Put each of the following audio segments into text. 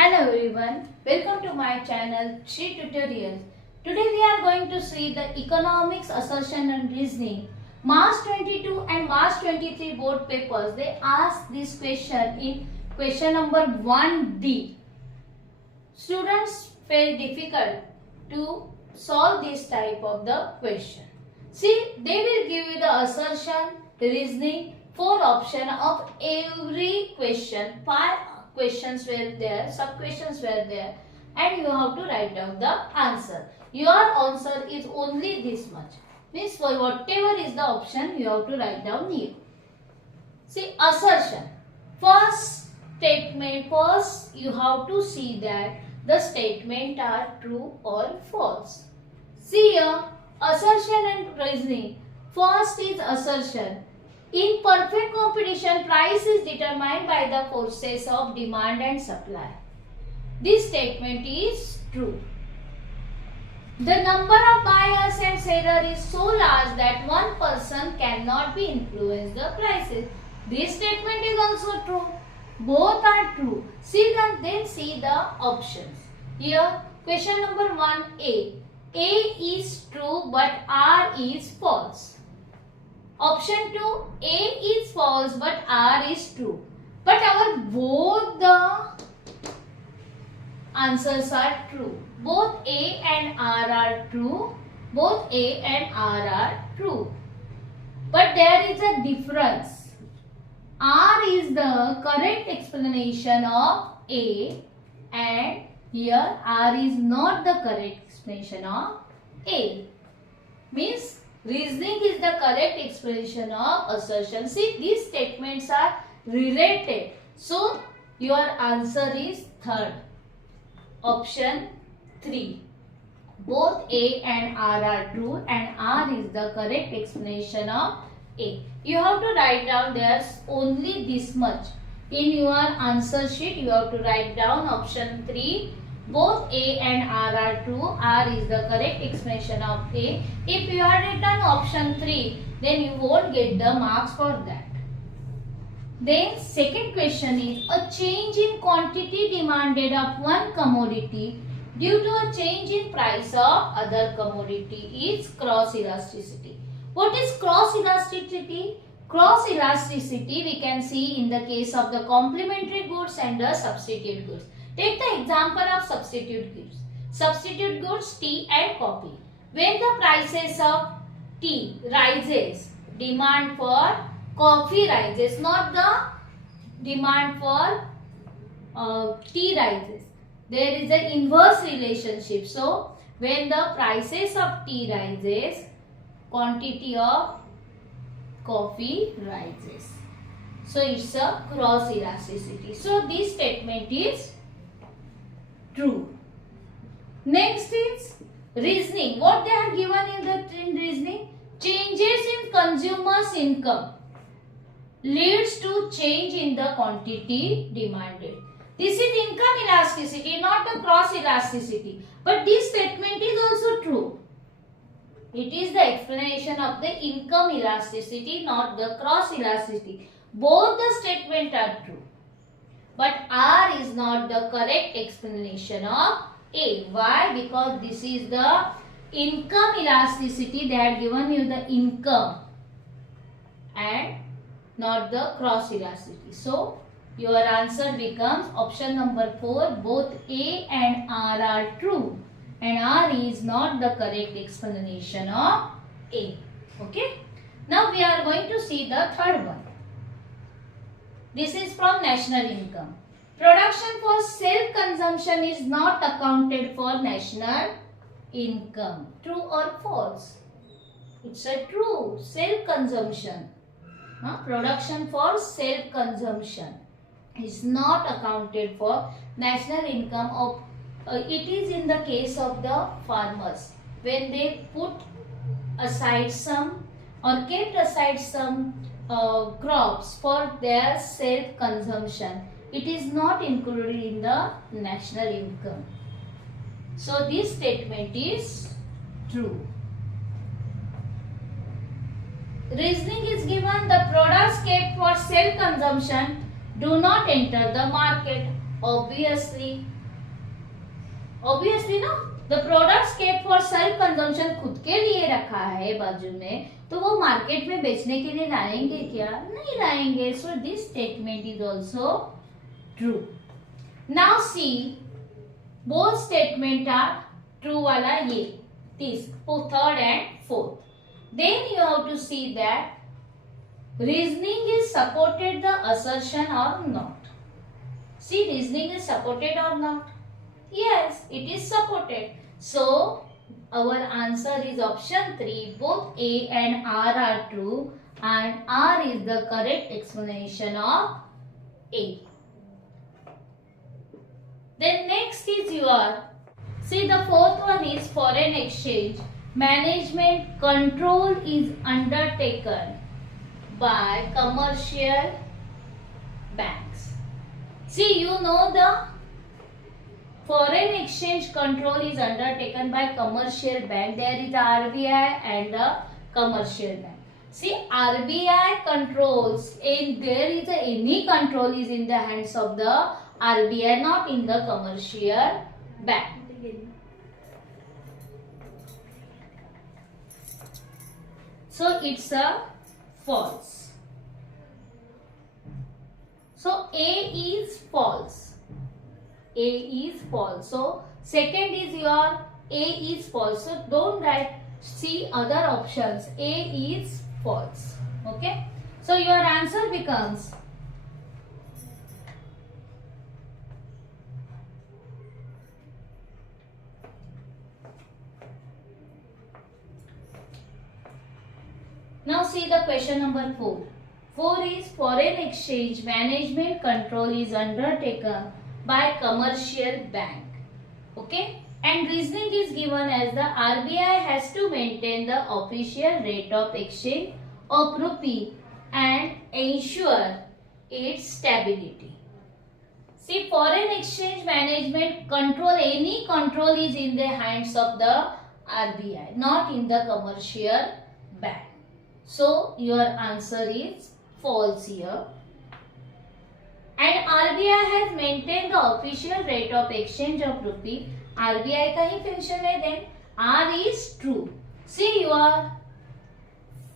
Hello everyone, welcome to my channel Shri Tutorials. Today we are going to see the economics, assertion and reasoning. March 22 and March 23 board papers, they ask this question in question number 1D. Students felt difficult to solve this type of the question. See, they will give you the assertion, reasoning, 4 options of every question. 5 questions were there, sub questions were there, and you have to write down the answer. Your answer is only this much. Means for whatever is the option, you have to write down here. See, assertion. First statement, first you have to see that the statement are true or false. See here, assertion and reasoning. First is assertion. In perfect competition, price is determined by the forces of demand and supply. This statement is true. The number of buyers and sellers is so large that one person cannot be influenced the prices. This statement is also true. Both are true. Then see the options. Here, question number 1A. A is true but R is false. Option 2, A is false but R is true. But our both the answers are true. Both A and R are true. Both A and R are true. But there is a difference. R is the correct explanation of A and here R is not the correct explanation of A. Means reasoning is the correct explanation of assertion. See, these statements are related. So, your answer is third. Option 3. Both A and R are true and R is the correct explanation of A. You have to write down there's only this much. In your answer sheet, you have to write down option 3. Both A and R are true. R is the correct explanation of A. If you had written option 3, then you won't get the marks for that. Then second question is, a change in quantity demanded of one commodity due to a change in price of other commodity is cross elasticity. What is cross elasticity? Cross elasticity we can see in the case of the complementary goods and the substitute goods. Take the example of substitute goods. Substitute goods, tea and coffee. When the prices of tea rises, demand for coffee rises, not the demand for tea rises. There is an inverse relationship. So, when the prices of tea rises, quantity of coffee rises. So, it's a cross elasticity. So, this statement is true. Next is reasoning. What they are given in reasoning? Changes in consumers' income leads to change in the quantity demanded. This is income elasticity, not the cross elasticity. But this statement is also true. It is the explanation of the income elasticity, not the cross elasticity. Both the statements are true. But R is not the correct explanation of A. Why? Because this is the income elasticity. They had given you the income and not the cross elasticity. So, your answer becomes option number 4. Both A and R are true. And R is not the correct explanation of A. Okay. Now, we are going to see the third one. This is from national income. Production for self-consumption is not accounted for national income. True or false? It's a true. Self-consumption. Production for self-consumption is not accounted for national income of. It is in the case of the farmers. When they put aside some or kept aside some crops for their self-consumption, it is not included in the national income. So, this statement is true. Reasoning is given, the products kept for self-consumption do not enter the market. Obviously ना, the products kept for self consumption खुद के लिए रखा है बाजू में, तो वो मार्केट में बेचने के लिए लाएंगे क्या? नहीं लाएंगे. So this statement is also true. Now see, both statement are true वाला ये this third and fourth. Then you have to see that reasoning is supported the assertion or not. See, reasoning is supported or not? Yes, it is supported. So our answer is option 3. Both A and R are true, and R is the correct explanation of A. Then next is your, see the fourth one is foreign exchange. Management control is undertaken by commercial banks. See, you know the foreign exchange control is undertaken by commercial bank. There is the RBI and the commercial bank. See, RBI controls, and there is any control is in the hands of the RBI, not in the commercial bank. So it's a false. So A is false. A is false. So second is your A is false. So don't write, see other options. A is false. Okay. So your answer becomes now see the question number 4. 4 is foreign exchange management control is undertaken by commercial bank. Okay. And reasoning is given as the RBI has to maintain the official rate of exchange of rupee and ensure its stability. See, foreign exchange management control, any control is in the hands of the RBI, not in the commercial bank. So your answer is false here. And RBI has maintained the official rate of exchange of rupee. RBI का ही function है. Then R is true. See your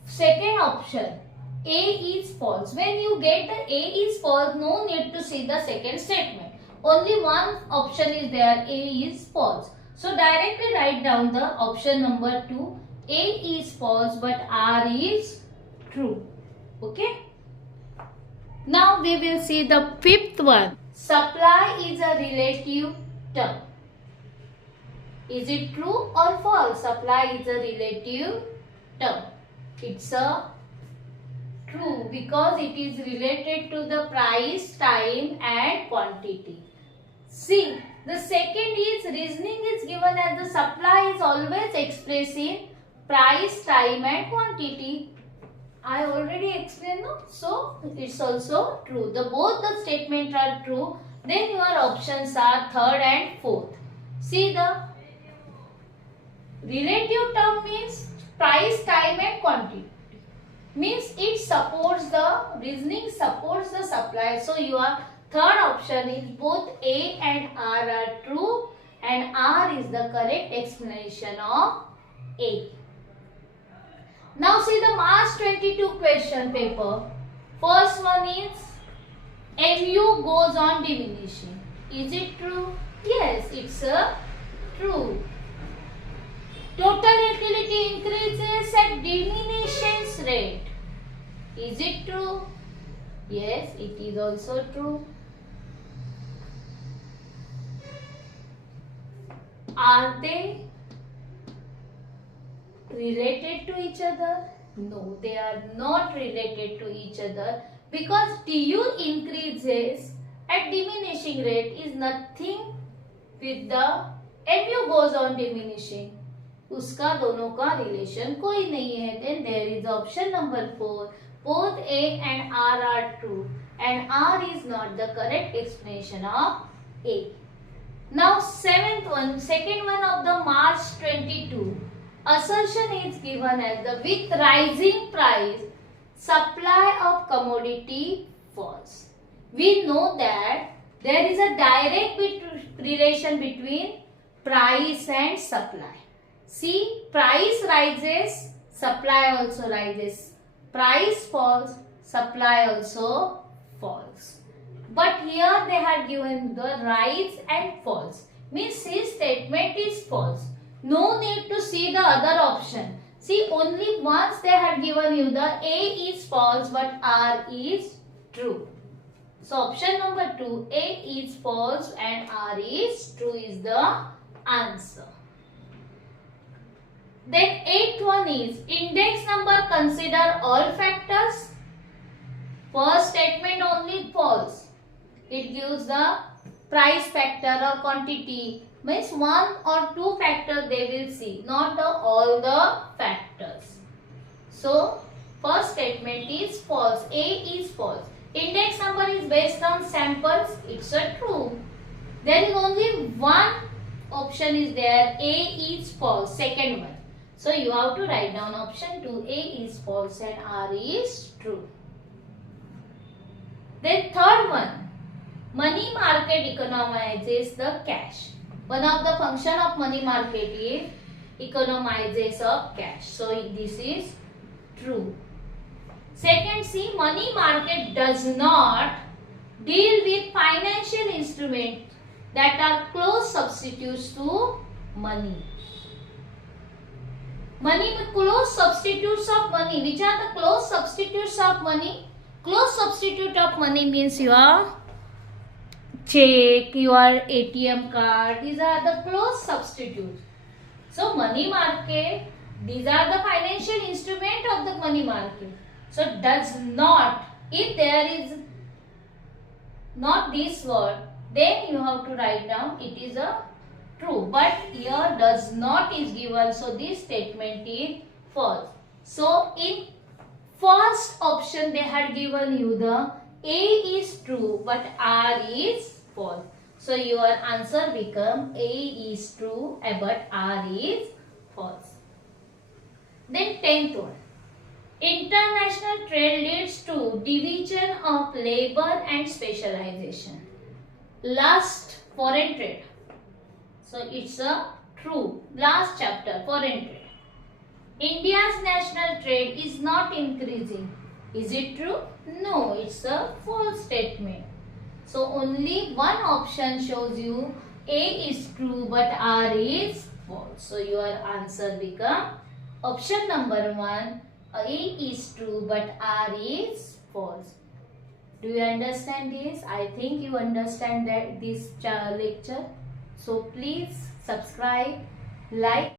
second option. A is false. When you get the A is false, no need to see the second statement. Only one option is there. A is false. So directly write down the option number 2. A is false, but R is true. Okay. Now we will see the fifth one. Supply is a relative term. Is it true or false? Supply is a relative term. It's a true because it is related to the price, time and quantity. See, the second is reasoning is given as the supply is always expressed in price, time and quantity. I already explained, no? So it's also true. Both the statements are true. Then your options are third and fourth. See, the relative term means price, time and quantity. Means it supports the reasoning supports the supply. So your third option is both A and R are true, and R is the correct explanation of A. Now see the March 22 question paper. First one is MU goes on diminishing. Is it true? Yes, it's a true. Total utility increases at diminishing rate. Is it true? Yes, it is also true. Are they related to each other? No, they are not related to each other because TU increases at diminishing rate is nothing with the MU goes on diminishing. उसका दोनों का relation कोई नहीं है. Then there is option number 4. Both A and R are true, and R is not the correct explanation of A. Now second one of the March 22. Assertion is given as the with rising price, supply of commodity falls. We know that There is a direct relation between price and supply. See, price rises, supply also rises. Price falls, supply also falls. But here they had given the rise and falls. Means his statement is false. No need to see the other option. See, only once they had given you the A is false but R is true. So option number 2, A is false and R is true is the answer. Then 8th one is index number consider all factors. First statement only false. It gives the price factor or quantity. Means one or two factors they will see, not all the factors. So first statement is false. A is false. Index number is based on samples. It's a true. There is only one option is there. A is false. Second one. So you have to write down option 2. A is false and R is true. Then third one. Money market economizes the cash. One of the function of money market is economizes of cash. So this is true. Second, see, money market does not deal with financial instruments that are close substitutes to money. Close substitutes of money. Which are the close substitutes of money? Close substitute of money means your check, your ATM card. These are the close substitutes. So money market, these are the financial instrument of the money market. So does not, if there is not this word, then you have to write down it is a true. But here does not is given, so this statement is false. So in first option they had given you the A is true but R is false. So your answer become A is true but R is false. Then 10th one. International trade leads to division of labor and specialization. Last, foreign trade. So it's a true. Last chapter, foreign trade. India's national trade is not increasing. Is it true? No, it's a false statement. So only one option shows you A is true but R is false. So your answer become option number 1. A is true but R is false. Do you understand this? I think you understand that this lecture. So please subscribe, like.